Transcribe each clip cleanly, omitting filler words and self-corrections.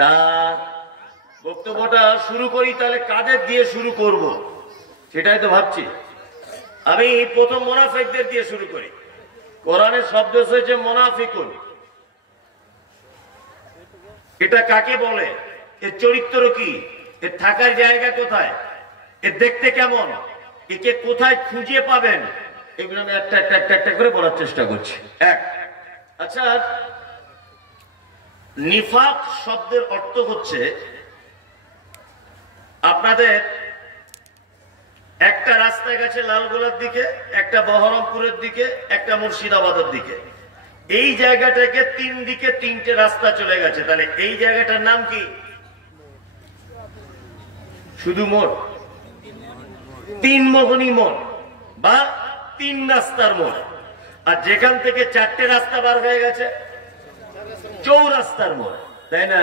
তা বক্তব্যটা শুরু করি, তাহলে কাদের দিয়ে শুরু করব সেটাই তো ভাবছি। আমি প্রথম মুনাফিকদের দিয়ে শুরু করি। কোরআনের শব্দ হয়েছে মুনাফিকুন। এটা কাকে বলে, এর চরিত্র কি, এর থাকার জায়গা কোথায়, এর দেখতে কেমন, একে কোথায় খুঁজে পাবেন, এগুলো আমি একটা একটা একটা একটা করে বলার চেষ্টা করছি। আচ্ছা, নিফাক শব্দের অর্থ হচ্ছে, আপনাদের একটা রাস্তা গেছে লালগোলার দিকে, একটা বহরমপুরের দিকে, একটা মুর্শিদাবাদের দিকে। এই জায়গাটাকে তিন দিকে তিনটে রাস্তা চলে গেছে, তাহলে এই জায়গাটার নাম কি? শুধু মোড়, তিন মোহনী মোড় বা তিন রাস্তার মোড়। আর যেখান থেকে চারটে রাস্তা বার হয়ে গেছে, চৌরাস্তার মোড়, তাই না?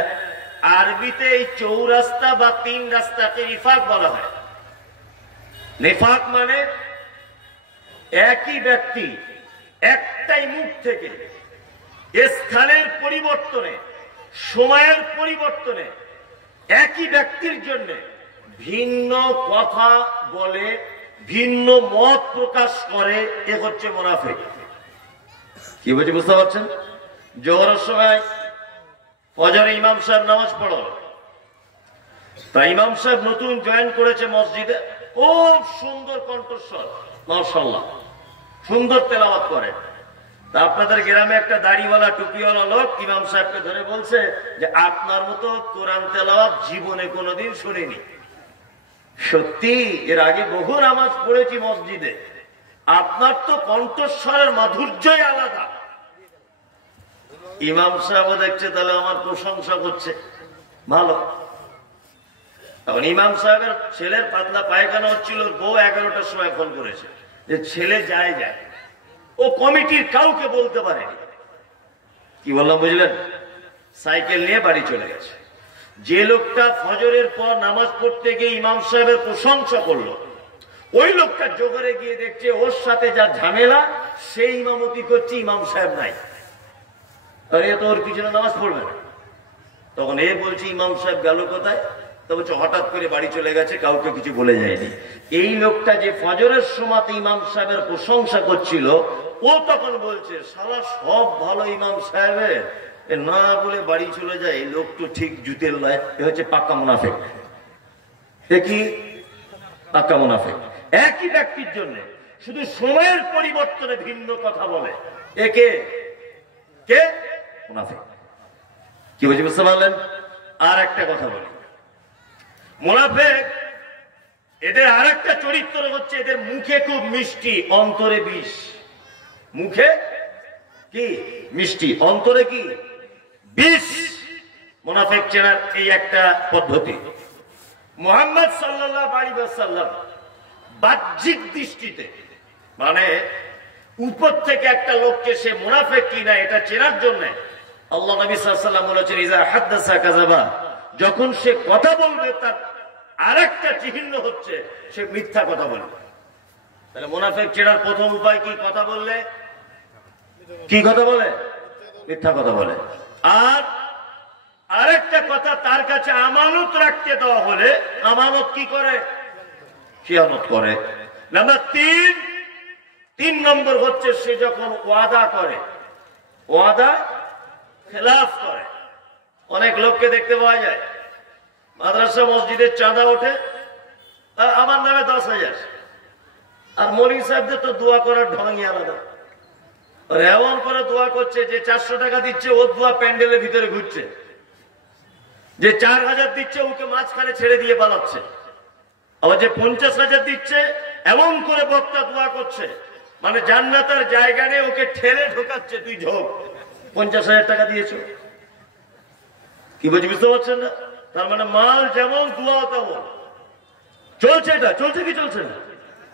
আরবিতে এই চৌরাস্তা বা তিন রাস্তাকে নিফাক বলা হয়। নিফাক মানে একই ব্যক্তি একটাই মুখ থেকে স্থানের পরিবর্তনে, সময়ের পরিবর্তনে একই ব্যক্তির জন্য ভিন্ন কথা বলে, ভিন্ন মত প্রকাশ করে, এ হচ্ছে মুনাফিক। কি বলছি বুঝতে পারছেন? জোহরের সময় ফজরে ইমাম সাহেব নামাজ পড়ল, তা ইমাম সাহেব নতুন জয়েন করেছে মসজিদে, খুব সুন্দর কণ্ঠস্বর, মাশাআল্লাহ, সুন্দর তেলাওয়াত করে। তা আপনাদের গ্রামে একটা দাড়িওয়ালা টুপিওয়ালা লোক ইমাম সাহেবকে ধরে বলছে যে আপনার মতো কোরআন তেলাওয়াত জীবনে কোনোদিন শুনিনি। সত্যি, এর আগে বহু নামাজ পড়েছি মসজিদে, আপনার তো কণ্ঠস্বরের মাধুর্যই আলাদা। ইমাম সাহেব দেখছে, তাহলে আমার প্রশংসা করছে, ভালো। তখন ইমাম সাহেবের ছেলের পাতলা পায়খানা হচ্ছিল, বউ 11টার সময় ফোন করেছে যে ছেলে যায়। ও কমিটির কাউকে বলতে পারেনি। কি বললাম বুঝলেন? সাইকেল নিয়ে বাড়ি চলে গেছে। যে লোকটা ফজরের পর নামাজ পড়তে গিয়ে ইমাম সাহেবের প্রশংসা করলো, ওই লোকটা জোহরে গিয়ে দেখছে ওর সাথে যা ঝামেলা, সেই ইমামতি করছে, ইমাম সাহেব নাই। আরে তো ওর পিছনে নামাজ পড়বে না। তখন এ বলছে ইমাম সাহেব গেল কোথায়? তো বলছে হঠাৎ করে বাড়ি চলে গেছে, কাউকে কিছু বলে যায়নি। এই লোকটা যে ফজরের সময়তে ইমাম সাহেবের প্রশংসা করছিল, ও তখন বলছে শালা সব ভালো ইমাম সাহেবের, না বলে বাড়ি চলে যায়, এই লোক তো ঠিক জুতের নয়। এ হচ্ছে পাক্কা মুনাফিক। কি পাক্কা মুনাফিক? একই ব্যক্তির জন্য শুধু সময়ের পরিবর্তনে ভিন্ন কথা বলে, একে কে? মুনাফিক। কি বলছি বুঝতে পারলেন? আর একটা কথা বলি, মুনাফিক এদের আর একটা চরিত্র হচ্ছে, এদের মুখে খুব মিষ্টি, অন্তরে বিষ। মুখে কি মিষ্টি, অন্তরে কি বিষ। মুনাফিক চেনার এই একটা পদ্ধতি। মুহাম্মদ সাল্লাল্লাহু আলাইহি ওয়াসাল্লাম বাহ্যিক দৃষ্টিতে, মানে উপর থেকে একটা লোককে সে মুনাফিক কিনা এটা চেনার জন্য আল্লাহ নবী সাল্লাল্লাহু আলাইহি ওয়াসাল্লাম বলেছেন ইজা হাদাসা কাযাবা, যখন সে কথা বলবে তার আরেকটা চিহ্ন হচ্ছে সে মিথ্যা কথা বলবে। তাহলে মুনাফিক চেনার প্রথম উপায় কি? কথা বললে কি কথা বলে? মিথ্যা কথা বলে। আর আরেকটা কথা, তার কাছে আমানত রাখতে দেওয়া হলে আমানত কি করে? খিয়ানত করে। নাম্বার 3 নম্বর হচ্ছে সে যখন ওয়াদা করে, ওয়াদা খেলাফ করে। অনেক লোককে দেখতে পাওয়া যায় মাদ্রাসা মসজিদের চাঁদা ওঠে, আমার নামে 10,000, আর মৌলভী সাহেবদের তো দোয়া করার ঢঙই আলাদা। এমন করে দোয়া করছে যে 400 টাকা দিচ্ছে, ও দোয়া প্যান্ডেলের ভিতরে ঘুরছে। যে 4,000 দিচ্ছে, ওকে মাঝখানে ছেড়ে দিয়ে পালাচ্ছে। আবার যে 50,000 দিচ্ছে, এমন করে বক্তা দোয়া করছে, মানে জান্নাতের জায়গা নেই, ওকে ঠেলে ঢোকাচ্ছে, তুই ঝোঁক। 50,000 টাকা দিয়েছ। কি বলছি বুঝতে পারছেন না? তার মানে মাল যেমন দোয়া তেমন চলছে। এটা চলছে কি চলছে না?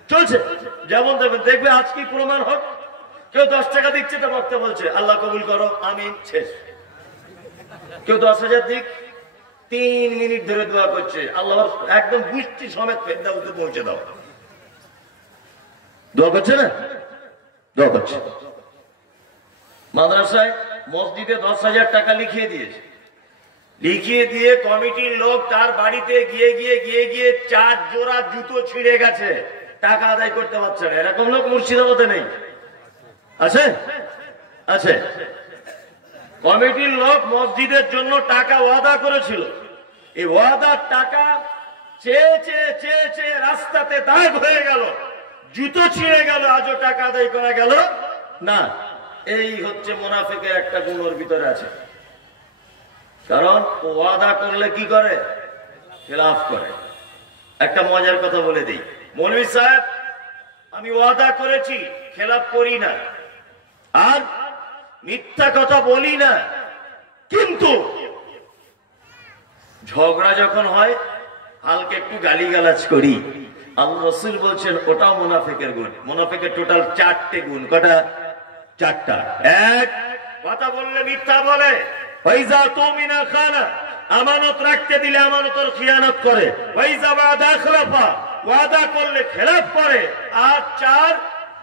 চলছে। যেমন দেবেন, দেখবে আজকে প্রমাণ হোক। কেউ 10 টাকা দিচ্ছে, তা বক্তা বলছে আল্লাহ কবুল করো, আমিন, শেষ। কেউ 10,000 দিক, 3 মিনিট ধরে দোয়া করছে, আল্লাহ একদম বৃষ্টি সমেত ফেরদাউসে পৌঁছে দাও। দোয়া করছে না? দোয়া করছে। মাদ্রাসায় মসজিদে 10,000 টাকা লিখিয়ে দিয়েছে লিখিয়ে দিয়ে কমিটির লোক তার বাড়িতে গিয়ে গিয়ে গিয়ে গিয়ে 4 জোড়া জুতো ছিঁড়ে গেছে, টাকা আদায় করতে পারছে না। এরকম লোক মুর্শিদাবাদে নেই? আছে? আছে। কমিটির লোক মসজিদের জন্য টাকা ওয়াদা করেছিল, এই ওয়াদার টাকা চেয়ে চেয়ে চেয়ে চেয়ে রাস্তাতে দাগ হয়ে গেল, জুতো ছিঁড়ে গেল, আজও টাকা আদায় করা গেল না। এই হচ্ছে মুনাফিকের একটা গুণ ওর ভিতরে আছে। কারণ ওয়াদা করলে কি করে? খেলাফ করে। একটা মজার কথা বলে দিই, মৌলভী সাহেব আমি ওয়াদা করেছি, খেলাফ করি না আর মিথ্যা কথা বলি না, কিন্তু ঝগড়া যখন হয় হালকা একটু গালিগালাজ করি। আল্লাহ রাসূল বলছেন ওটাও মুনাফিকের গুণ। মুনাফিকের টোটাল 4টে গুণ। কটা? 4টা। এক, কথা বললে মিথ্যা বলে। ওয়াইজা তুমিনা খানা, আমানত রাখতে দিলে আমানতের খিয়ানত করে। ওয়াইজা ওয়াদা খলাফা, ওয়াদা করলে খেলাফ করে। আর 4,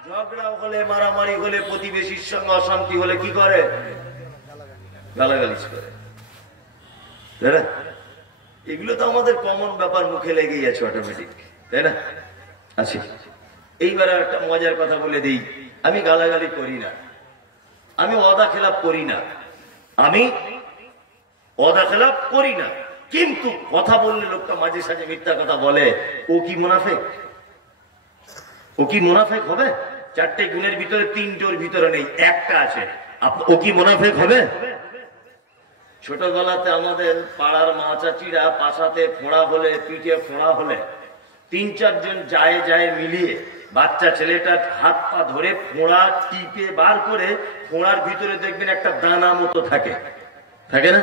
ঝগড়া হলে, মারামারি হলে, প্রতিবেশীর সঙ্গে অশান্তি হলে কি করে? গালাগালিজ করে। এগুলো তো আমাদের কমন ব্যাপার, মুখে লেগেই আছে অটোমেটিক, তাই না? আচ্ছা, এইবার একটা মজার কথা বলে দিই, আমি গালাগালি করি না, আমি ওয়াদা খেলাপ করি না, আমি ওয়াদা খেলাপ করি না, কিন্তু কথা বললে লোকটা মাঝে সাঝে মিথ্যা কথা বলে, ও কি মুনাফিক? ও কি মুনাফিক হবে? 4টে গুণের ভিতরে 3টোর ভিতরে নেই, একটা আছে। ও কি মুনাফিক হবে? ছোটবেলাতে আমাদের পাড়ার মা চাচিরা পাশাতে ফোঁড়া হলে, পিঠে ফোঁড়া হলে 3-4 জন যায় যায় মিলিয়ে বাচ্চা ছেলেটা হাত পা ধরে ফোঁড়া টিপে বার করে, ফোঁড়ার ভিতরে দেখবেন একটা দানা মতো থাকে, থাকে না?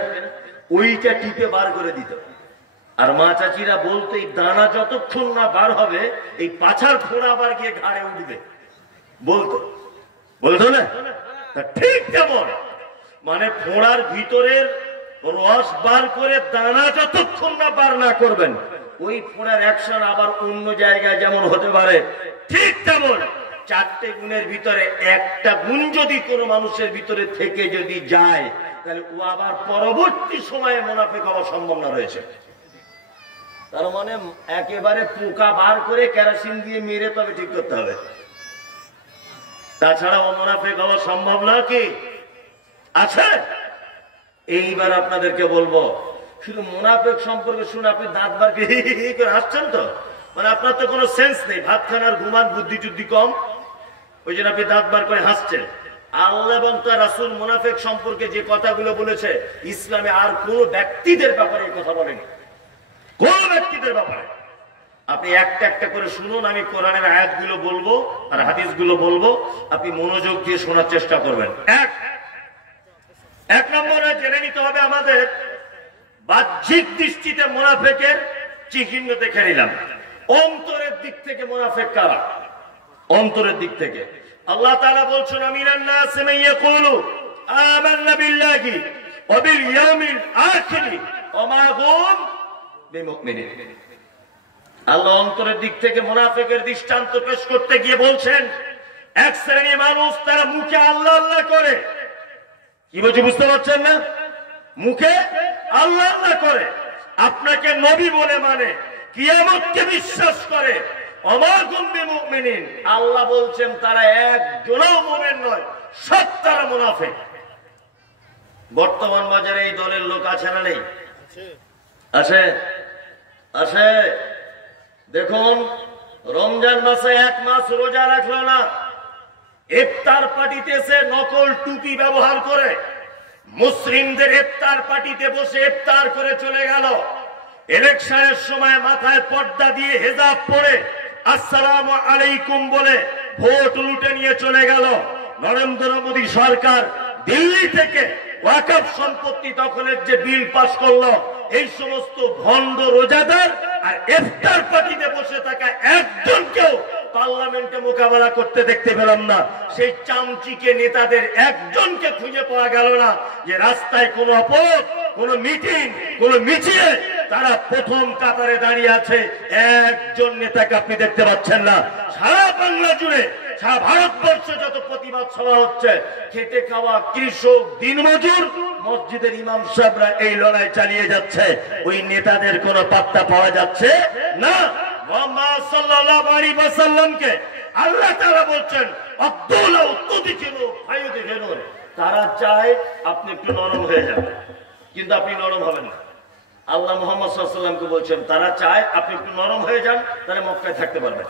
ওইটা টিপে বার করে দিত। আর মা চাচিরা বলতো এই দানা যতক্ষণ না বার হবে এই পাছার ফোঁড়া আবার গিয়ে ঘাড়ে উঠবে, বলতো, বলতো না? ঠিক তেমন, মানে ফোঁড়ার ভিতরের রস বার করে দানা যতক্ষণ না বার না করবেন, ওই ফোঁড়ার অ্যাকশন আবার অন্য জায়গায় যেমন হতে পারে, ঠিক তেমন 4টে গুণের ভিতরে একটা গুণ যদি কোনো মানুষের ভিতরে থেকে যদি যায়, তাহলে ও আবার পরবর্তী সময়ে মুনাফিক হওয়ার সম্ভাবনা রয়েছে। তার মানে একেবারে পোকা বার করে কেরোসিন দিয়ে মেরে তবে ঠিক করতে হবে, তাছাড়া ও মুনাফিক হওয়ার সম্ভাবনা কি আছে? এইবার আপনাদেরকে বলবো, শুধু মুনাফিক সম্পর্কে শুনে আপনি দাঁত বার করে হাসছেন তো, মানে আপনার তো কোনো সেন্স নেই, ভাত খান আর ঘুমান, বুদ্ধি টুদ্ধি কম, ওই জন্য আপনি দাঁত বার করে হাসছেন। আল্লাহ এবং তার রাসূল মুনাফিক সম্পর্কে যে কথাগুলো বলেছে, ইসলামে আর কোন ব্যক্তিদের ব্যাপারে এই কথা বলেনি, কোন ব্যক্তিদের ব্যাপারে। আপনি একটা একটা করে শুনুন, আমি কোরআনের আয়াতগুলো বলবো আর হাদিসগুলো বলবো, আপনি মনোযোগ দিয়ে শোনার চেষ্টা করবেন। এক নম্বরে জেনে নিতে হবে আমাদের বাহ্যিক দৃষ্টিতে মুনাফিকের চিহ্ন দেখে নিলাম। অন্তরের দিক থেকে মুনাফিক কারা? অন্তরের দিক থেকে আল্লাহ তাআলা বলছেন, আমিনান নাস মান ইয়াকুলু আমান্না বিল্লাহি ওয়া বিল ইয়াউমিল আখির ওয়া মা হুম বিমুমিনিন। আল্লাহ অন্তরের দিক থেকে মুনাফিকের দৃষ্টান্ত পেশ করতে গিয়ে বলছেন, এক শ্রেণীর মানুষ তারা মুখে আল্লাহ আল্লাহ করে, কি বলছে বুঝতে পারছেন না? মুখে আল্লাহ আল্লাহ করে, আপনাকে নবী বলে মানে, কিয়ামতকে বিশ্বাস করে, আল্লাহ বলছেন তারা একজনও মুমিন নয়, সব তারা মুনাফিক। বর্তমান বাজারে এই দলের লোক আছে না নেই? আছে, আছে। দেখুন, রমজান মাসে 1 মাস রোজা রাখলো না, ইফতার পার্টিতে সে নকল টুপি ব্যবহার করে মুসলিমদের ইফতার পার্টিতে বসে ইফতার করে চলে গেল। ইলেকশনের সময় মাথায় পর্দা দিয়ে হেজাব পরে আসসালামু আলাইকুম বলে ভোট লুটে নিয়ে চলে গেল। নরেন্দ্র মোদী সরকার দিল্লি থেকে ওয়াকফ সম্পত্তি দখলের যে বিল পাস করলো, এই সমস্ত ভণ্ড রোজাদার আর ইফতার পার্টিতে বসে থাকা একজনকেও পার্লামেন্টে মোকাবেলা করতে দেখতে পেলাম না। সেই চামচিকে নেতাদের একজনকে খুঁজে পাওয়া গেল না যে রাস্তায় কোনো অপরাধ, কোনো মিটিং, কোনো মিছিলে তারা প্রথম কাতারে দাঁড়িয়ে আছে। একজন নেতাকে আপনি দেখতে পাচ্ছেন না। সারা বাংলা জুড়ে, সারা ভারতবর্ষে যত প্রতিবাদ সভা হচ্ছে, খেটে খাওয়া কৃষক, দিনমজুর, মসজিদের ইমাম সাহেবরা এই লড়াই চালিয়ে যাচ্ছে। ওই নেতাদের কোনো পাত্তা পাওয়া যাচ্ছে না। মুহাম্মদ সাল্লাল্লাহু আলাইহি ওয়াসাল্লামকে আল্লাহ তাআলা বলছেন, আব্দুল্লাহ উত্তদিকেনো ফায়ুদিকেনো, তারা চায় আপনি একটু নরম হয়ে যাবেন, কিন্তু আপনি নরম হবেন না। আল্লাহ মুহাম্মদ সাল্লাল্লাহু আলাইহি ওয়াসাল্লামকে বলছেন, তারা চায় আপনি একটু নরম হয়ে যান, তাহলে মক্কায় থাকতে পারবেন।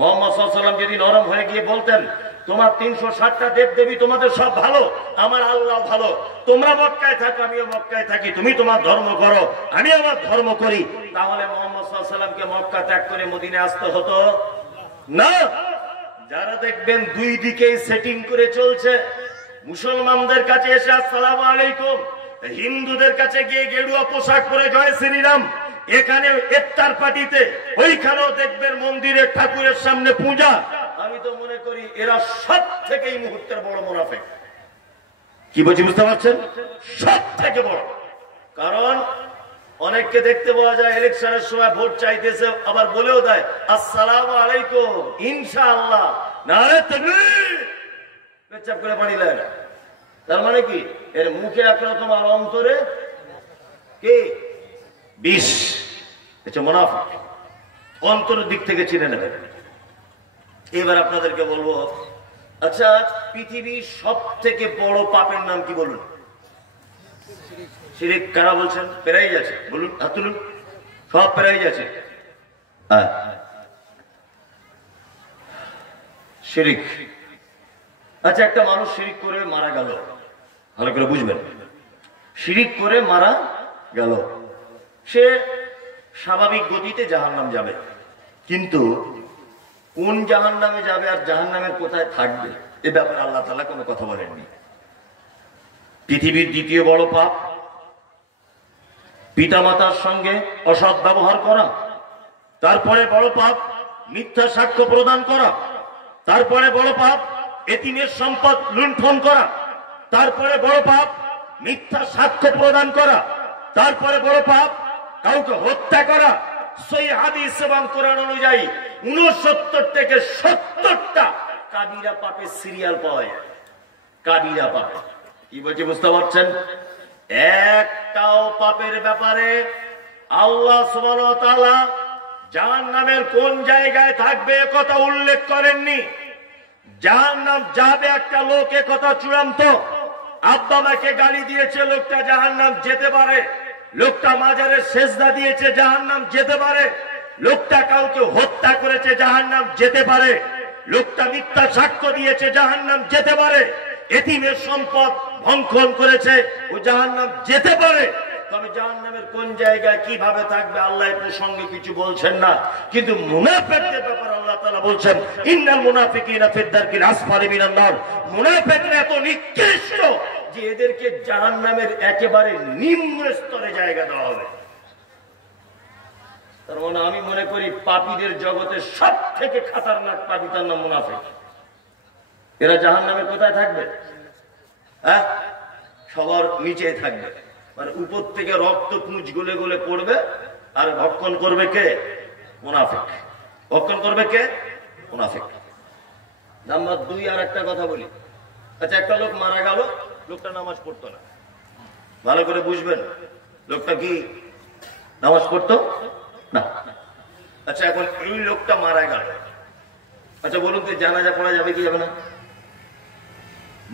মুহাম্মদ সাল্লাল্লাহু আলাইহি ওয়াসাল্লাম যদি নরম হয়ে গিয়ে বলতেন, তোমার 360টা দেবদেবী তোমাদের সব ভালো, আমার আল্লাহ ভালো, তোমরা মক্কায় থাকো আমিও মক্কায় থাকি, তুমি তোমার ধর্ম করো আমি আমার ধর্ম করি, তাহলে মুহাম্মদ সাল্লাল্লাহু আলাইহি ওয়াসাল্লামকে মক্কা ত্যাগ করে মদিনায় আসতে হতো না। যারা দেখবেন দুই দিকেই সেটিং করে চলছে, মুসলমানদের কাছে এসে আসসালামু আলাইকুম, হিন্দুদের কাছে গিয়ে গেরুয়া পোশাক পরে জয় শ্রীরাম, এখানে ইফতার পার্টিতে, ওইখানেও দেখবেন মন্দিরের ঠাকুরের সামনে পূজা। আমি তো মনে করি এরা সব থেকে এই মুহূর্তের বড় মুনাফিক। কি বলছি বুঝতে পারছেন? সব থেকে বড়। কারণ অনেককে দেখতে পাওয়া যায় ইলেকশনের সময় ভোট চাইতেছে, আবার বলেও দেয় আসসালামু আলাইকুম ইনশাআল্লাহ, নারে তাকবীর, পেচ্ছাপ করে পানি দেয় না। তার মানে কি? এর মুখে একরকম আর অন্তরে কি বিষ। এটা মুনাফিক, অন্তরের দিক থেকে চিনে নেবে। এবার আপনাদেরকে বলবো, আচ্ছা পৃথিবীর সব থেকে বড় পাপের নাম কি বলুন? শিরিক। কারা বলছেন? পেরাই যাচ্ছে, বলুন, হাত তুলুন, সব পেরাই যাচ্ছে। শিরিক। আচ্ছা একটা মানুষ শিরিক করে মারা গেল, ভালো করে বুঝবেন, শিরিক করে মারা গেল, সে স্বাভাবিক গতিতে জাহান্নাম যাবে, কিন্তু কোন জাহান্নামে যাবে আর জাহান্নামের কোথায় থাকবে এ ব্যাপারে আল্লাহ তাআলা কোনো কথা বলেননি। পৃথিবীর দ্বিতীয় বড় পাপ পিতামাতার সঙ্গে অসৎ ব্যবহার করা, তারপরে বড় পাপ মিথ্যা সাক্ষ্য প্রদান করা, তারপরে বড় পাপ এতিমের সম্পদ লুণ্ঠন করা, তারপরে বড় পাপ মিথ্যা সাক্ষ্য প্রদান করা, তারপরে বড় পাপ কাউকে হত্যা করা। সহিহ হাদিস এবং কোরআন অনুযায়ী 69 থেকে 70টা কাবিরা পাপের সিরিয়াল পাওয়া যায়। কাবিরা পাপ কি বলছে বুঝতে পারছেন? একটাও পাপের ব্যাপারে আল্লাহ সুবহানাহু ওয়া তাআলা জাহান্নামের কোন জায়গায় থাকবে কথা উল্লেখ করেননি। জাহান্নাম যাবে একটা লোক, এ কথা চূড়ান্ত। আব্বা মাকে গালি দিয়েছে, লোকটা জাহান্নাম যেতে পারে। লোকটা মাজারে সেজদা দিয়েছে, জাহান্নাম যেতে পারে। লোকটা কাউকে হত্যা করেছে, জাহান্নাম যেতে পারে। লোকটা মিথ্যা সাক্ষ্য দিয়েছে, জাহান্নাম যেতে পারে। এতিমের সম্পদ ভক্ষণ করেছে, ও জাহান্নাম যেতে পারে। তবে জাহান্নামের কোন জায়গায় কিভাবে থাকবে আল্লাহ এই প্রসঙ্গে কিছু বলছেন না। কিন্তু মুনাফিকদের ব্যাপারে আল্লাহ তাআলা বলছেন, ইন্নাল মুনাফিকিনা ফিদ দারকিল আসফালি মিনান নার। মুনাফিকরা এত নিকৃষ্ট যে এদেরকে জাহান্নামের একেবারে নিম্ন স্তরে জায়গা দেওয়া হবে। তার মানে আমি মনে করি পাপীদের জগতে সব থেকে খতরনাক পাপী তার নাম মুনাফিক। এরা জাহান্নামে কোথায় থাকবে? হ্যাঁ, সবার নিচে থাকবে। মানে উপর থেকে রক্ত পুঁজ গলে গলে পড়বে, আর ভক্ষণ করবে কে? মুনাফিক। ভক্ষণ করবে কে? মুনাফিক। নাম্বার 2 আর একটা কথা বলি। আচ্ছা একটা লোক মারা গেল, লোকটা নামাজ পড়তো না, ভালো করে বুঝবেন। লোকটা কি নামাজ পড়তো না? আচ্ছা এখন এই লোকটা মারা গেল, আচ্ছা বলুন তো জানাজা পড়া যাবে কি যাবে না?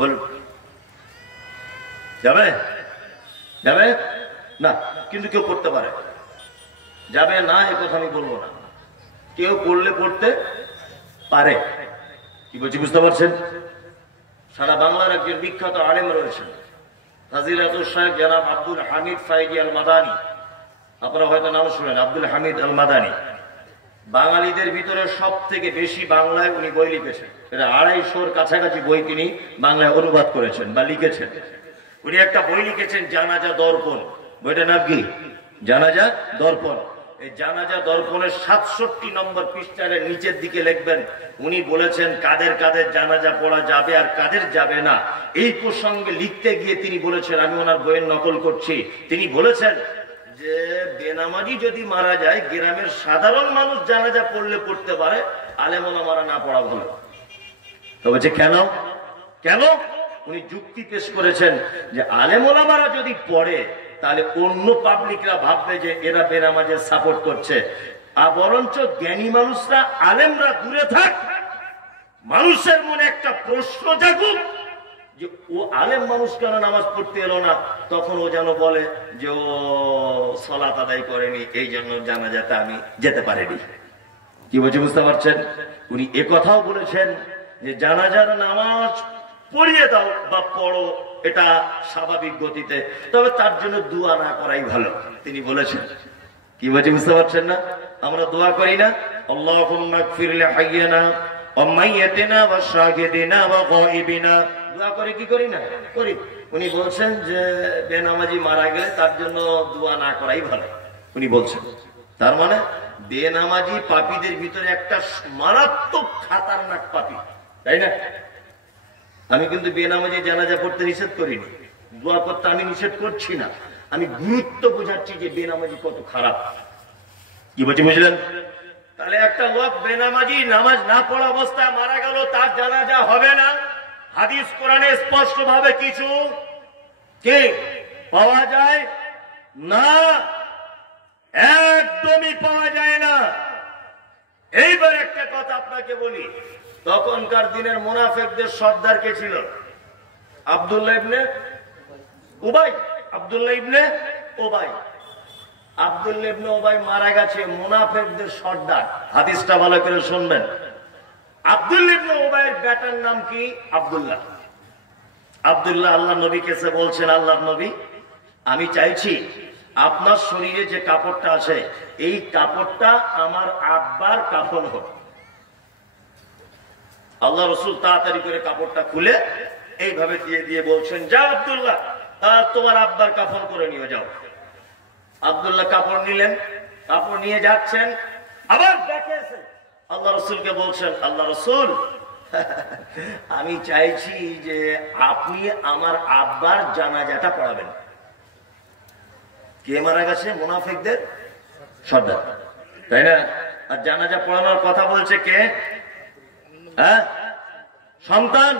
বলুন, যাবে? যাবে না। কিন্তু কেউ পড়তে পারে, যাবে না এ কথা আমি বলবো না। কেউ পড়লে পড়তে পারে। কি বলছি বুঝতে পারছেন? সারা বাংলার একজন বিখ্যাত আলেম রয়েছেন, ফাজিলাতুল শাইখ জনাব আব্দুল হামিদ ফাইজি আল মাদানী। আপনারা হয়তো নাম শুনেন, আব্দুল হামিদ আল মাদানী। বাঙালিদের ভিতরে সব থেকে বেশি বাংলায় উনি বই লিখেছেন। 250-র কাছাকাছি বই তিনি বাংলায় অনুবাদ করেছেন বা লিখেছেন। উনি একটা বই লিখেছেন জানাজা দর্পণ। বইটার নাম কি? জানাজা দর্পণ। এই জানাজা দর্পণের 67 নম্বর পৃষ্ঠার নিচের দিকে লিখবেন, উনি বলেছেন কাদের কাদের জানাজা পড়া যাবে আর কাদের যাবে না। এই প্রসঙ্গে লিখতে গিয়ে তিনি বলেছেন, আমি ওনার বইয়ের নকল করছি, তিনি বলেছেন যে বেনামাজি যদি মারা যায় গ্রামের সাধারণ মানুষ জানাজা পড়লে পড়তে পারে, আলেম ওলামারা না পড়া ভালো। তো বলছে কেন কেন? উনি যুক্তি পেশ করেছেন যে আলেম ওলামারা যদি পড়ে তাহলে অন্য পাবলিকরা ভাববে যে এরা বেনামাজের সাপোর্ট করছে, আর বরঞ্চ জ্ঞানী মানুষরা আলেমরা দূরে থাক, মানুষের মনে একটা প্রশ্ন জাগুক যে ও আলেম মানুষ কেন নামাজ পড়তে এলো না, তখন ও যেন বলে যে ও সালাত আদায় করেনি, এই জন্য জানাজাতে আমি যেতে পারিনি। কি বলছি বুঝতে পারছেন? উনি একথাও বলেছেন যে জানাজার নামাজ পড়িয়ে দাও বা পড়ো, এটা স্বাভাবিক গতিতে, তবে তার জন্য দোয়া না করাই ভালো, তিনি বলেছেন। কি বলছি বুঝতে পারছেন না? আমরা দোয়া করি না, আল্লাহুম্মা গফির লিহাইয়িনা ওয়া মাইয়িতিনা ওয়া শাহিদিনা ওয়া গায়িবিনা, দোয়া করে কি করি না? করি। উনি বলছেন যে বেনামাজি মারা গেলে তার জন্য দোয়া না করাই ভালো, উনি বলছেন। তার মানে বেনামাজি পাপীদের ভিতরে একটা মারাত্মক খাতারনাক পাপী, তাই না? আমি কিন্তু বেনামাজি জানাজা পড়তে নিষেধ করিনি, দোয়া করতে আমি নিষেধ করছি না, আমি গুরুত্ব বোঝাচ্ছি যে বেনামাজি কত খারাপ। কি বলছি বুঝলেন? তাহলে একটা লোক বেনামাজি নামাজ না পড়া অবস্থায় মারা গেল, তার জানাজা হবে না। হাদিস কোরআনে স্পষ্ট ভাবে কিছু কি পাওয়া যায় না, একদমই পাওয়া যায় না। এইবার একটা কথা আপনাকে বলি, তখনকার দিনের মুনাফিকদের সর্দার কে ছিল? আব্দুল্লাহ ইবনে উবাই। আব্দুল্লাহ ইবনে উবাই, আব্দুল্লাহ ইবনে উবাই মারা গেছে, মুনাফিকদের সর্দার। হাদিসটা ভালো করে শুনবেন। আব্দুল্লাহ ইবনে উবাইয়ের বেটার নাম কি? আব্দুল্লাহ। আব্দুল্লাহ আল্লাহ নবীকে এসে বলছেন, আল্লাহর নবী, আমি চাইছি আপনার শরীরে যে কাপড়টা আছে এই কাপড়টা আমার আব্বার কাফন হোক। আল্লাহ রসুল তাড়াতাড়ি করে কাপড়টা খুলে এইভাবে দিয়ে দিয়ে বলছেন, যা আব্দুল্লাহ, তোমার আব্বার কাফন করে নিয়ে যাও। আব্দুল্লাহ কাপড় নিলেন, কাপড় নিয়ে যাচ্ছেন, আবার দেখে আল্লাহ রসুলকে বলছেন, আল্লাহ রসুল, আমি চাইছি যে আপনি আমার আব্বার জানাজাটা পড়াবেন। কে মারা গেছে? মুনাফিকদের সর্দার, তাই না? আর জানাজা পড়ানোর কথা বলছে কে? হ্যাঁ, সন্তান।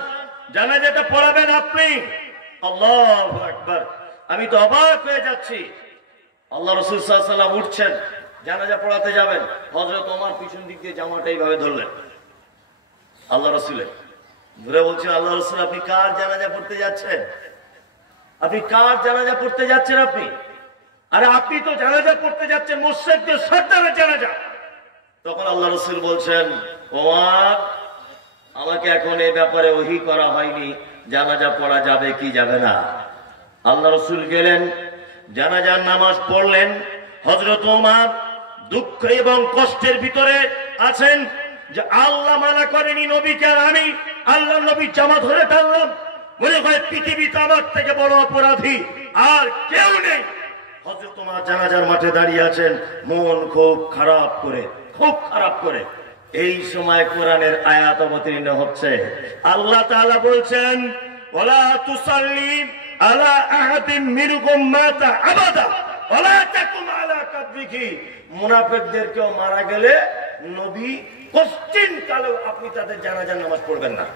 জানাজাটা পড়াবেন আপনি। আল্লাহু আকবার। আমি তো অবাক হয়ে যাচ্ছি। আল্লাহ রাসূল সাল্লাল্লাহু আলাইহি ওয়াসাল্লাম উঠছেন, জানাজা পড়াতে যাবেন, হযরত ওমর পিছন দিক দিয়ে জামাটা এইভাবে ধরলেন। আল্লাহ রাসূলের ধরে বলছেন, আল্লাহ রাসূল, আপনি কার জানাজা পড়তে যাচ্ছেন? আপনি কার জানাজা পড়তে যাচ্ছেন? আপনি, আরে আপনি তো জানাজা পড়তে যাচ্ছেন মুশরিকদের সর্দারের জানাজা। তখন আল্লাহ রাসূল বলছেন, ওমর, আমাকে এখন এই ব্যাপারে ওহী করা হয়নি, জানাজা পড়া যাবে কি যাবে না। আল্লাহ রাসূল গেলেন, জানাজার নামাজ পড়লেন। হযরত ওমর দুঃখ এবং কষ্টের ভিতরে আছেন যে আল্লাহ মানা করেনি নবীকে, আর আমি আল্লাহ নবী জামা ধরে টানলাম, মনে হয় পৃথিবীতে আমার থেকে বড় অপরাধী আর কেউ নেই। হযরত ওমর জানাজার মাঠে দাঁড়িয়ে আছেন, মন খুব খারাপ করে, খুব খারাপ করে। এই সময় কোরআনের আয়াত অবতীর্ণ হচ্ছে। আল্লাহ তাআলা বলছেন, ওয়ালা তুসাল্লি আলা আহাদিন মিনহুম মাতা আবাদা ওয়ালা তাকুম আলা কাবরিহি। মুনাফিকদেরকেও মারা গেলে নবী কোশ্চিন কালেও আপনি তাদের জানাজার নামাজ পড়বেন না।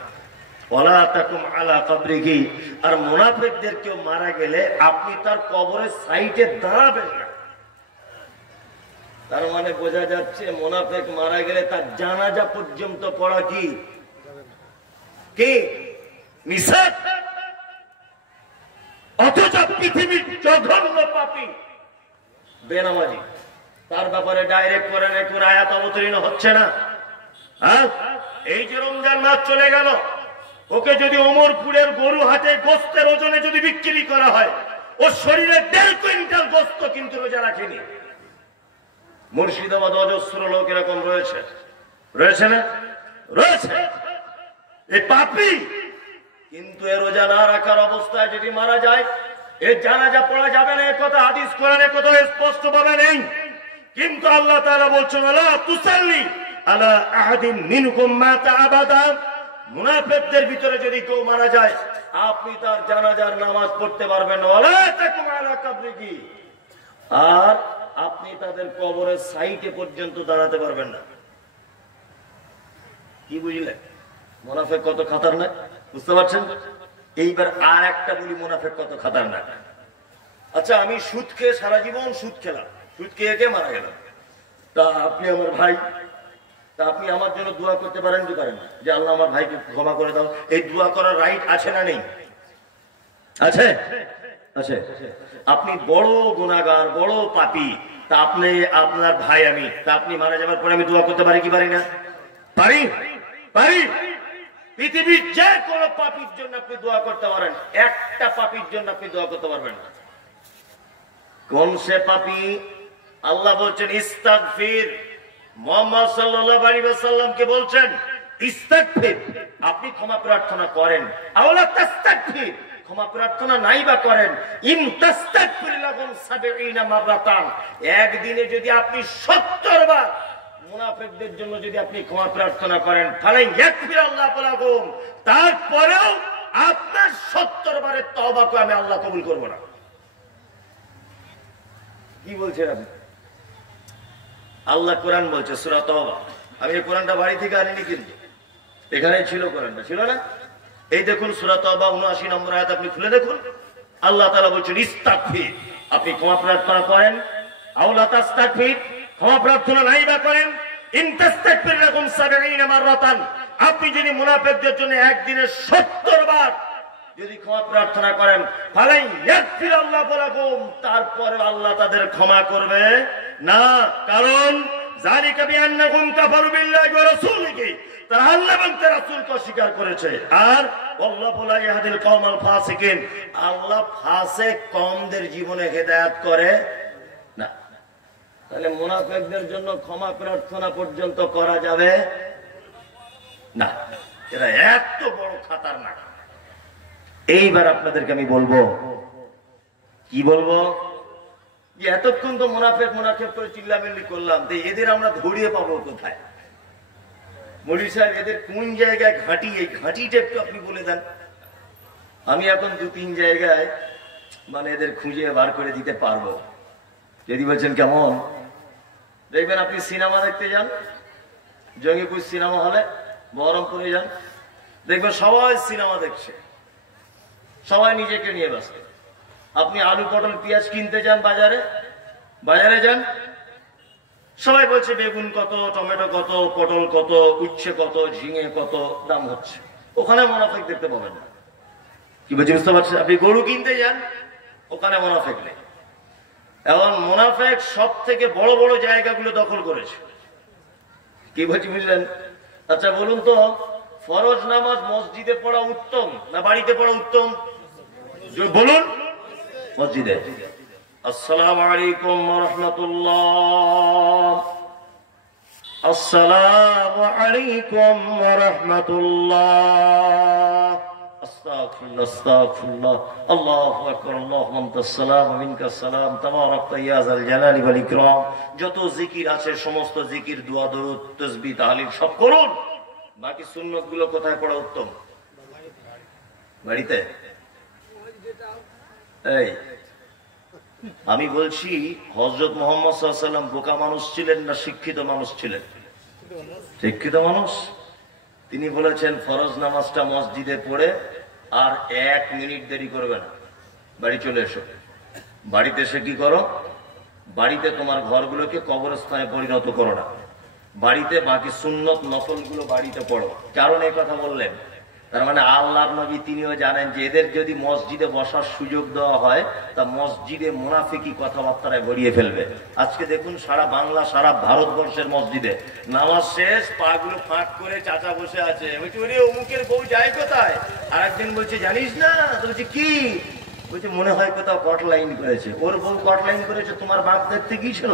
ওয়ালা তাকুম আলা কাবরিহি, আর মুনাফিকদেরকেও মারা গেলে আপনি তার কবরের সাইডে দাঁড়াবেন না। তার মানে বোঝা যাচ্ছে মুনাফিক মারা গেলে তার জানাজা পর্যন্ত পড়া কি কি নিষেধ। অথচ পৃথিবীর জঘন্য পাপী বেনামাজি, তার ব্যাপারে ডাইরেক্ট কোরআনে কোন আয়াত অবতীর্ণ হচ্ছে না। হ্যাঁ, এই যে রমজান মাস চলে গেল, ওকে যদি ওমরপুরের গরু হাটে গোস্তের ওজনে যদি বিক্রি করা হয়, ওর শরীরে 1.5 কুইন্টাল গোস্ত কিন্তু রোজা রাখেনি। মুর্শিদাবাদ অজস্র লোক এরকম রয়েছে, রয়েছে না? রয়েছে। এই পাপী কিন্তু এ রোজা না রাখার অবস্থায় যদি মারা যায়, এর জানাজা পড়া যাবে না, এ কথা হাদিস কোরআনে কোথাও স্পষ্ট ভাবে নেই। কিন্তু আল্লাহ তাআলা বলছেন, আলা তুসাল্লি আলা আহাদিন মিনকুম মাতা আবাদা। মুনাফিকদের ভিতরে যদি কেউ মারা যায়, আপনি তার জানাজার নামাজ পড়তে পারবেন না। ওয়ালা তাকুম আলা কাবরিহি, আর আপনি তাদের কবরের সাইটে পর্যন্ত দাঁড়াতে পারবেন না। কি বুঝলেন মুনাফিক কত খতরনাক বুঝতে পারছেন? এইবার আর একটা বলি মুনাফিক কত খতরনাক। আচ্ছা আমি সুদ খেয়ে সারা জীবন সুদ খেলাম, সুদ খেয়ে মারা গেলাম, তা আপনি আমার ভাই, তা আপনি আমার জন্য দোয়া করতে পারেন কি পারেন না যে আল্লাহ আমার ভাইকে ক্ষমা করে দাও? এই দোয়া করার রাইট আছে না নেই? আছে, আছে। আপনি বড় গুনাহগার, বড় পাপী, তা আপনি আপনার ভাই আমি, তা আপনি মারা যাবার পরে আমি দোয়া করতে পারি কি পারি না? পারি, পারি। পৃথিবীর যে কোনো পাপীর জন্য আপনি দোয়া করতে পারেন, একটা পাপীর জন্য আপনি দোয়া করতে পারবেন না। কোন সে পাপী? আল্লাহ বলছেন ইস্তাগফির। মুহাম্মদ সাল্লাল্লাহু আলাইহি ওয়াসাল্লামকে বলছেন ইস্তাগফির, আপনি ক্ষমা প্রার্থনা করেন। আওলা তাস্তাগফির, ক্ষমা প্রার্থনা নাই বা করেন। ইন তাস্তাগফির লাহুম ৭০ মাররাতান, একদিনে যদি আপনি ৭০ বার মুনাফিকদের জন্য যদি আপনি ক্ষমা প্রার্থনা করেন, ফালাই ইয়াগফিরাল্লাহু লাহুম, তারপরেও আপনার ৭০ বারের তওবাকে আমি আল্লাহ কবুল করব না। কি বলছেন আপনি? আল্লাহ কোরআন বলছে সূরা তাওবা। আমি এই কোরআনটা বাড়ি থেকে আনিনি, কিন্তু এখানে ছিল, কোরআনটা ছিল না? এই দেখুন সূরা তাওবা ৭৯ নম্বর আয়াত আপনি খুলে দেখুন। আল্লাহ তাআলা বলছেন ইস্তাগফির, আপনি ক্ষমা প্রার্থনা করেন। আওলা তাস্তাগফির, ক্ষমা প্রার্থনা নাই বা করেন। ইন তাস্তাগফির লাহুম ৭০ মাররাতান, আপনি যদি মুনাফিকদের জন্য একদিনে ৭০ বার যদি ক্ষমা প্রার্থনা করেন, ফালাই ইয়াগফিরাল্লাহু লাহুম, তারপরে আল্লাহ তাদের ক্ষমা করবে না। কারণ যালিকা বিআন্নাহুম কাফারু বিল্লাহি ওয়া রাসূলিহি, তারা আল্লাহ এবং তার রাসূলকে অস্বীকার করেছে। আর আল্লাহু লা ইয়াহদিল কওমাল ফাসিকিন, আল্লাহ ফাসিক কওমদের জীবনে হেদায়েত করে না। তাহলে মুনাফিকদের জন্য ক্ষমা প্রার্থনা পর্যন্ত করা যাবে না। এরা এত বড় খতরনাক। এইবার আপনাদেরকে আমি বলবো, কি বলবো, যে এতক্ষণ তো মুনাফিক মুনাফিক করে চিল্লামিল্লি করলাম, তো এদের আমরা ধরিয়ে পাবো কোথায়? মৌলভী সাহেব এদের কোন জায়গায় ঘাঁটি, এই ঘাঁটিটা একটু আপনি বলে দেন। আমি এখন ২-৩ জায়গায় মানে এদের খুঁজে বার করে দিতে পারবো। যদি বলছেন কেমন, দেখবেন আপনি সিনেমা দেখতে যান, জঙ্গিপুর সিনেমা হলে, বহরমপুরে যান, দেখবেন সবাই সিনেমা দেখছে, সবাই নিজেকে নিয়ে ব্যস্ত। আপনি আলু পটল পেঁয়াজ কিনতে যান বাজারে, বাজারে যান, সবাই বলছে বেগুন কত, টমেটো কত, পটল কত, উচ্ছে কত, ঝিঙে কত দাম হচ্ছে। ওখানে মুনাফিক দেখতে পাবেন না। কি বলছি বুঝতে পারছেন? আপনি গরু কিনতে যান, ওখানে মুনাফিক নেই। এখন মুনাফিক সব থেকে বড় বড় জায়গাগুলো দখল করেছে। কি বলছি বুঝলেন? আচ্ছা বলুন তো, ফরজ নামাজ মসজিদে পড়া উত্তম না বাড়িতে পড়া উত্তম? বলুন। মসজিদে। আসসালামু আলাইকুম ওয়া রাহমাতুল্লাহ, আসসালামু আলাইকুম ওয়া রাহমাতুল্লাহ, আস্তাগফিরুল্লাহ আস্তাগফিরুল্লাহ, আল্লাহু আকবার, আল্লাহুম্মা আনতাস সালাম ওয়া মিনকাস সালাম, তাবারাকতা ইয়া যাল জালালি ওয়াল ইকরাম। যত জিকির আছে সমস্ত জিকির, দোয়া, দরুদ, তাসবিহ, তাহলিল সব করুন। বাকি সুন্নাত গুলো কোথায় পড়া উত্তম? বাড়িতে। এই আমি বলছি, হযরত মুহাম্মদ সাল্লাল্লাহু আলাইহি ওয়াসাল্লাম বোকা মানুষ ছিলেন না শিক্ষিত মানুষ ছিলেন? শিক্ষিত মানুষ। তিনি বলেছেন ফরজ নামাজটা মসজিদে পড়ে আর 1 মিনিট দেরি করবে না, বাড়ি চলে এসো। বাড়িতে এসে কি করো? বাড়িতে তোমার ঘরগুলোকে কবরস্থানে পরিণত করো না, বাড়িতে বাকি সুন্নত নফলগুলো বাড়িতে পড়ো। কারণ এই কথা বললেন, তার মানে আল্লাহর নবী তিনিও জানেন যে এদের যদি মসজিদে বসার সুযোগ দেওয়া হয় তা মসজিদে মুনাফিকি কথাবার্তায় গড়িয়ে ফেলবে। আজকে দেখুন সারা বাংলা, সারা ভারতবর্ষের মসজিদে নামাজ শেষ, পা গুলো ফাঁক করে চাচা বসে আছে, বলছে ওরে অমুকের বউ যায় কোথায়? আর একজন বলছে জানিস না? বলছে কি? বলছে মনে হয় কোথাও কট লাইন করেছে। ওর বউ কট লাইন করেছে, তোমার বাপ দেখতে গিয়েছিল?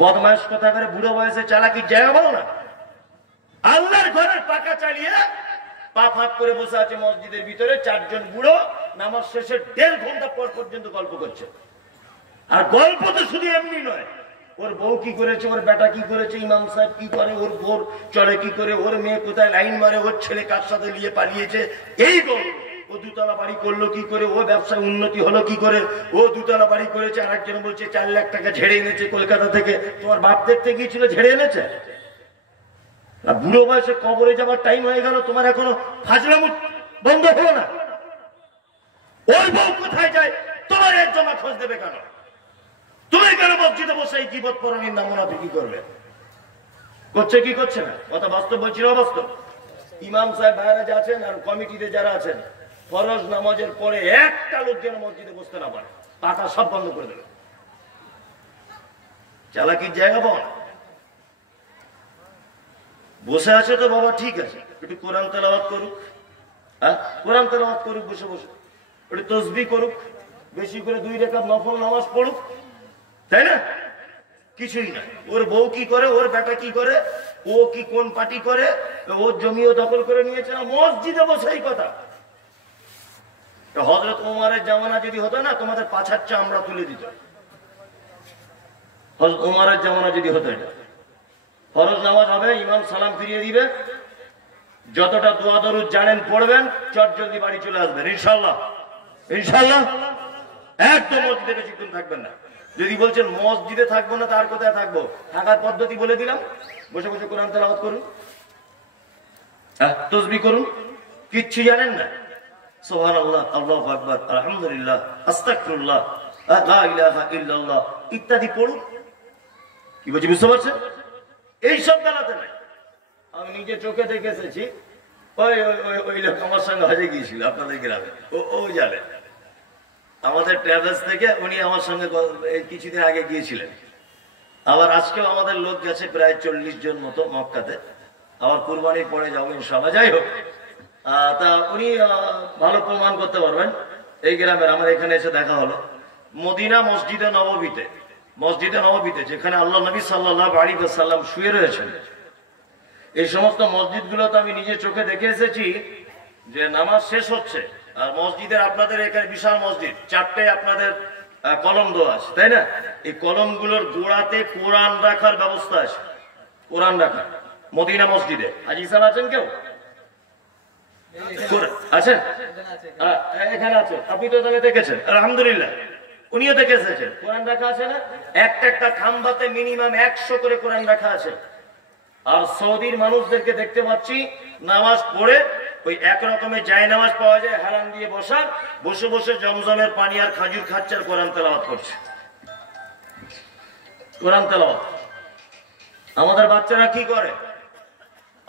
বদমাইশ কথা করে বুড়ো বয়সে চালাকি জায়গা বলো না। আল্লাহর ঘরের পাকা চালিয়ে পা ফাঁক করে বসে আছে মসজিদের ভিতরে, 4 জন বুড়ো নামাজ শেষে 1.5 ঘন্টা পর পর্যন্ত গল্প করছে। আর গল্প তো শুধু এমনি নয়, ওর বউ কি করেছে, ওর বেটা কি করেছে, ইমাম সাহেব কি করে, ওর বোর চড়ে কি করে, ওর মেয়ে কোথায় লাইন মারে, ওর ছেলে কার সাথে নিয়ে পালিয়েছে, এই গল্প। ও 2তলা বাড়ি করলো কি করে, ও ব্যবসায় উন্নতি হলো কি করে, ও 2তলা বাড়ি করেছে। আর একজন বলছে 4 লাখ টাকা ঝেড়ে এনেছে কলকাতা থেকে। তোমার বাপ দেখতে গিয়েছিল, ঝেড়ে এনেছে? আর বুড়ো বয়সে কবরে যাবার টাইম হয়ে গেল, তোমার এখনো ফাজলামু বন্ধ হলো না। ওই বউ কোথায় যায় তোমার এক জমা খোঁজ দেবে কেন? তুমি কেন মসজিদে বসে এই গীবত পরনিন্দা মুনাফিকি করবে? করছে কি করছে না? কথা বাস্তব বলছি না অবাস্তব? ইমাম সাহেব ভাইরা যা আছেন আর কমিটিতে যারা আছেন, ফরজ নামাজের পরে একটা লোক যেন মসজিদে বসতে না পারে, পাটা সব বন্ধ করে দেবে। চালাকির জায়গা পাও না। বসে আছে তো বাবা ঠিক আছে, একটু কোরআন তেলাওয়াত করুক, হ্যাঁ কোরআন তেলাওয়াত করুক, বসে বসে একটু তসবিহ করুক, বেশি করে 2 রাকাত নফল নামাজ পড়ুক, তাই না? কিছুই না। ওর বউ কি করে, ওর বেটা কি করে, ও কি কোন পার্টি করে, ওর জমিও দখল করে নিয়েছে না, মসজিদে বসেই কথা। হযরত ওমরের জামানা যদি হতো না, তোমাদের পাছার চামড়া তুলে দিত। হযরত ওমরের জামানা যদি হতো, এটা ফরজ নামাজ হবে, ইমাম সালাম ফিরিয়ে দিবে, যতটা দোয়া দরুদ জানেন পড়বেন, চট জলদি বাড়ি চলে আসবেন ইনশাআল্লাহ। ইনশাআল্লাহ একদম মসজিদে বেশিক্ষণ থাকবেন না। যদি বলছেন মসজিদে থাকবো না, তার কোথায় থাকবো? থাকার পদ্ধতি বলে দিলাম, বসে বসে কোরআন তেলাওয়াত করুন, তাসবিহ করুন, কিচ্ছু জানেন না, সুবহানাল্লাহ, আল্লাহু আকবার, আলহামদুলিল্লাহ, আস্তাগফিরুল্লাহ, লা ইলাহা ইল্লাল্লাহ ইত্যাদি পড়ুন। কি বলছি বুঝতে পারছেন? এই সব বেলাতে নাই। আমি নিজে চোখে দেখে এসেছি, ওই লোক আমার সঙ্গে হজে গিয়েছিল আপনাদের গ্রামে, ও জানে আমাদের ট্রাভেলস থেকে, উনি আমার সঙ্গে কিছুদিন আগে গিয়েছিলেন। আবার আজকেও আমাদের লোক গেছে প্রায় 40 জন মতো মক্কাতে, আবার কুরবানির পরে যাবো ইনশাআল্লাহ। যাই হোক, তা উনি ভালো প্রমাণ করতে পারবেন। এই গ্রামের আমার এখানে এসে দেখা হলো, মদিনা মসজিদে নববীতে যেখানে আল্লাহ নবী সাল্লাল্লাহু আলাইহি ওয়াসাল্লাম শুয়ে রয়েছেন, এই সমস্ত মসজিদগুলোতে আমি নিজে চোখে দেখে এসেছি যে নামাজ শেষ হচ্ছে, আর মসজিদের আপনাদের এখানে বিশাল মসজিদ, 4টে আপনাদের কলম দেওয়া আছে, তাই না? এই কলমগুলোর গোড়াতে কোরআন রাখার ব্যবস্থা আছে। কোরআন রাখা মদিনা মসজিদে। হাজী সাহেব আছেন কেউ? আছেন? এখানে আছে। আপনি তো তাহলে দেখেছেন, আলহামদুলিল্লাহ। উনিও দেখে এসেছেন, কোরআন রাখা আছে না? একটা খাম্বাতে মিনিমাম 100 করে কোরআন রাখা আছে। আর সৌদির মানুষদেরকে দেখতে পাচ্ছি নামাজ পড়ে ওই এক রকমের জায় নামাজ পাওয়া যায়, হারাম দিয়ে বসা, বসে বসে জমজমের পানি আর খাজুর খাচ্ছে আর কোরআন তেলাওয়াত করছে। কোরআন তেলাওয়াত। আমাদের বাচ্চারা কি করে?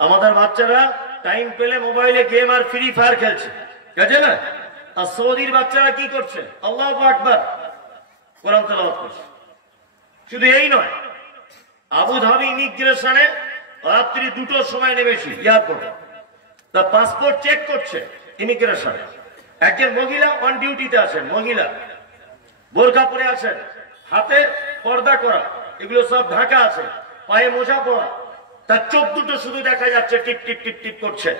আমাদের বাচ্চারা টাইম পেলে মোবাইলে গেম আর ফ্রি ফায়ার খেলছে, গেছে না? আর সৌদির বাচ্চারা কি করছে? আল্লাহু আকবার, কোরআন তেলাওয়াত করছে। শুধু এই নয়, আবুধাবি ইমিগ্রেশনে রাত্রি 2টোর সময় নেমেছি এয়ারপোর্টে, তা পাসপোর্ট চেক করছে ইমিগ্রেশনে। একজন মহিলা অন ডিউটিতে আছেন, মহিলা বোরকা পরে আছেন, হাতে পর্দা করা, এগুলো সব ঢাকা আছে, পায়ে মোজা পরা, তার চোখ দুটো শুধু দেখা যাচ্ছে টিপ টিপ টিপ টিপ করছে।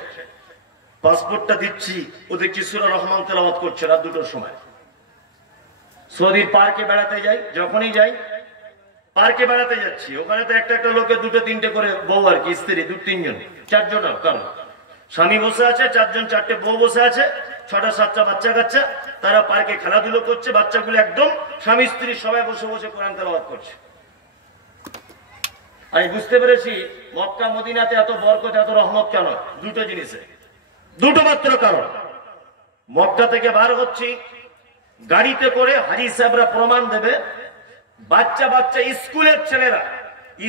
পাসপোর্টটা দিচ্ছি, ও দেখছি সূরা রহমান তেলাওয়াত করছে রাত 2টোর সময়। সৌদির পার্কে বেড়াতে যাই, যখনই যাই পার্কে বেড়াতে যাচ্ছি, ওখানে তো একটা লোকের 2-3টে করে বউ, আর কি স্ত্রী 2-3 জন, 4 জন, কারণ স্বামী বসে আছে, 4 জন 4টে বউ বসে আছে, 6টা-7টা বাচ্চা কাচ্চা, তারা পার্কে খেলাধুলো করছে, বাচ্চাগুলো একদম স্বামী স্ত্রী সবাই বসে বসে কোরআন তেলাওয়াত করছে। আমি বুঝতে পেরেছি মক্কা মদিনাতে এত বরকত, এত রহমত কেন? 2টো জিনিসে, 2টো মাত্র কারণ। মক্কা থেকে বার হচ্ছি গাড়িতে করে, হাজী সাহেবরা প্রমাণ দেবে, বাচ্চা স্কুলের ছেলেরা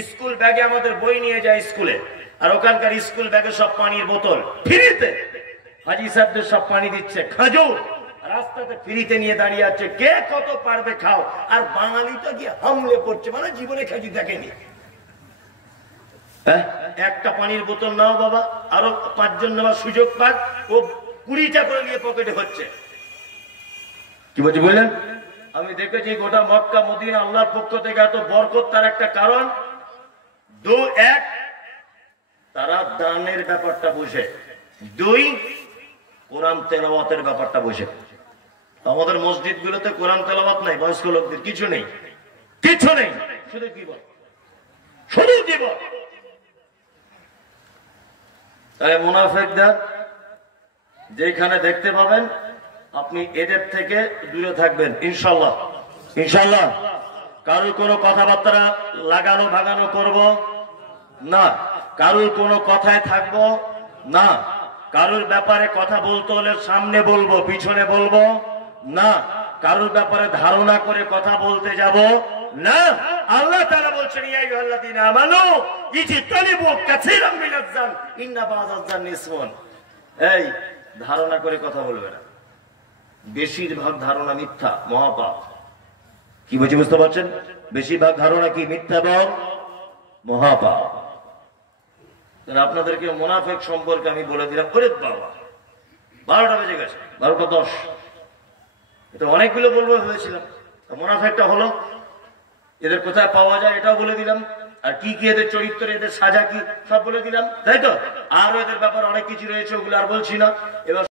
স্কুল ব্যাগে আমাদের বই নিয়ে যায় স্কুলে, আর ওখানকার স্কুল ব্যাগে সব পানির বোতল ফ্রিতে, হাজী সাহেবদের সব পানি দিচ্ছে, খাজুর রাস্তাতে ফ্রিতে নিয়ে দাঁড়িয়ে আছে, কে কত পারবে খাও। আর বাঙালিটা গিয়ে হামলে পড়ছে, মানে জীবনে খেজুর দেখেনি। একটা পানির বোতল নাও বাবা, আরো 5 জন নেওয়ার সুযোগ পাক, ও 20টা করে নিয়ে পকেটে হচ্ছে। কি বলছি বললেন? আমি দেখেছি গোটা মক্কা মদিনা আল্লাহর পক্ষ থেকে এত বরকত, তার একটা কারণ 2-1 তারা দানের ব্যাপারটা বুঝে, 2 কোরআন তেলাওয়াতের ব্যাপারটা বুঝে। আমাদের মসজিদ গুলোতে কোরআন তেলাওয়াত নাই, বয়স্ক লোকদের কিছু নেই, কিছু নেই, শুধু কি বল, শুধু জীবন। তাই মুনাফিকদের যেখানে দেখতে পাবেন আপনি এদের থেকে দূরে থাকবেন ইনশাআল্লাহ। ইনশাআল্লাহ কারোর কোনো কথাবার্তা লাগানো ভাগানো করব না। কারোর কোনো কথায় থাকবো না, কারোর ব্যাপারে কথা বলতে হলে সামনে বলবো পিছনে বলবো না, কারোর ব্যাপারে ধারণা করে কথা বলতে যাব না। আল্লাহ তাআলা বলছেন ইয়া আইয়ুহাল্লাযীনা আমানু ইজতানিবু কাসীরাম মিনাজ-জান ইন্না বাযাজ-জান্নি ইসমুন। এই ধারণা করে কথা বলবে না, বেশিরভাগ ধারণা মিথ্যা, মহাপাপ। কি বলছি বুঝতে পারছেন? বেশিরভাগ ধারণা কি? মিথ্যা এবং মহাপাপ। আপনাদেরকে মুনাফিক সম্পর্কে আমি বলে দিলাম, ওরে বাবা 12টা বেজে গেছে, 12টা 10। এটা অনেকগুলো বলবো ভেবেছিলাম, মুনাফিকটা হলো, এদের কোথায় পাওয়া যায় এটাও বলে দিলাম, আর কি কি এদের চরিত্র, এদের সাজা কি সব বলে দিলাম, তাই তো? আরো এদের ব্যাপারে অনেক কিছু রয়েছে, ওগুলো আর বলছি না। এবার